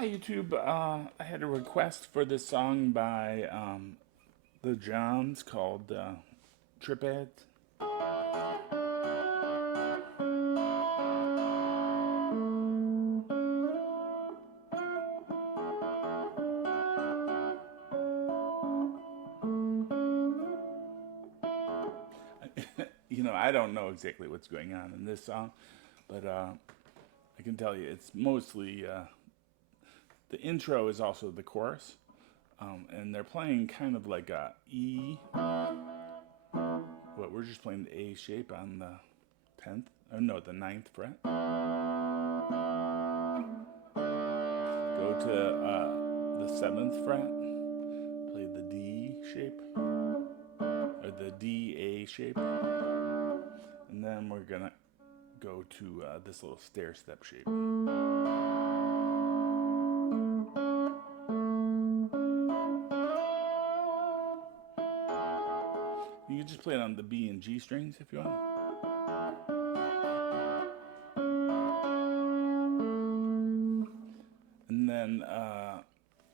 Hi YouTube. I had a request for this song by the Jons called Trip Ads. I don't know exactly what's going on in this song, but I can tell you it's mostly the intro is also the chorus, and they're playing kind of like a E. But we're just playing the A shape on the 10th, or no, the 9th fret. Go to the 7th fret, play the D shape, or the D A shape, and then we're gonna go to this little stair step shape. You can just play it on the B and G strings if you want. And then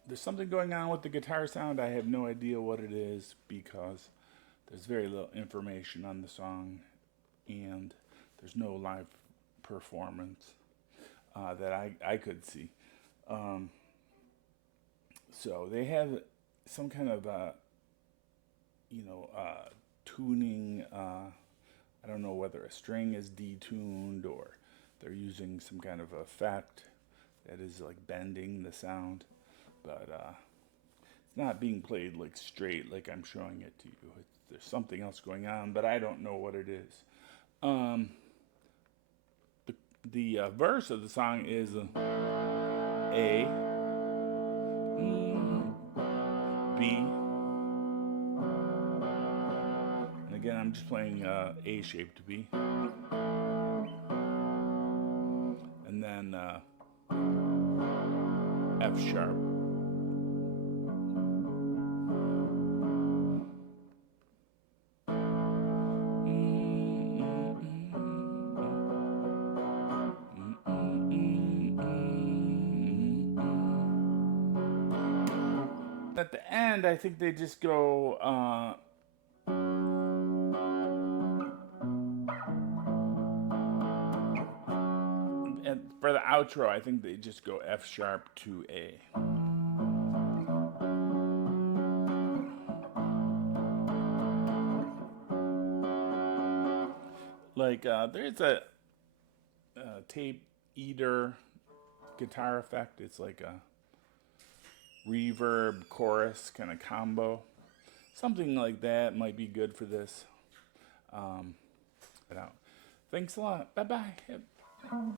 there's something going on with the guitar sound. I have no idea what it is because there's very little information on the song and there's no live performance that I could see. So they have some kind of tuning. I don't know whether a string is detuned or they're using some kind of effect that is like bending the sound, but it's not being played like straight like I'm showing it to you. There's something else going on, but I don't know what it is. The verse of the song is A, B, and again I'm just playing A shaped B, and then F sharp. At the end, I think they just go and for the outro, I think they just go F sharp to A. Like there's a tape eater guitar effect. It's like a reverb chorus kind of combo. Something like that might be good for this. Thanks a lot. Bye bye.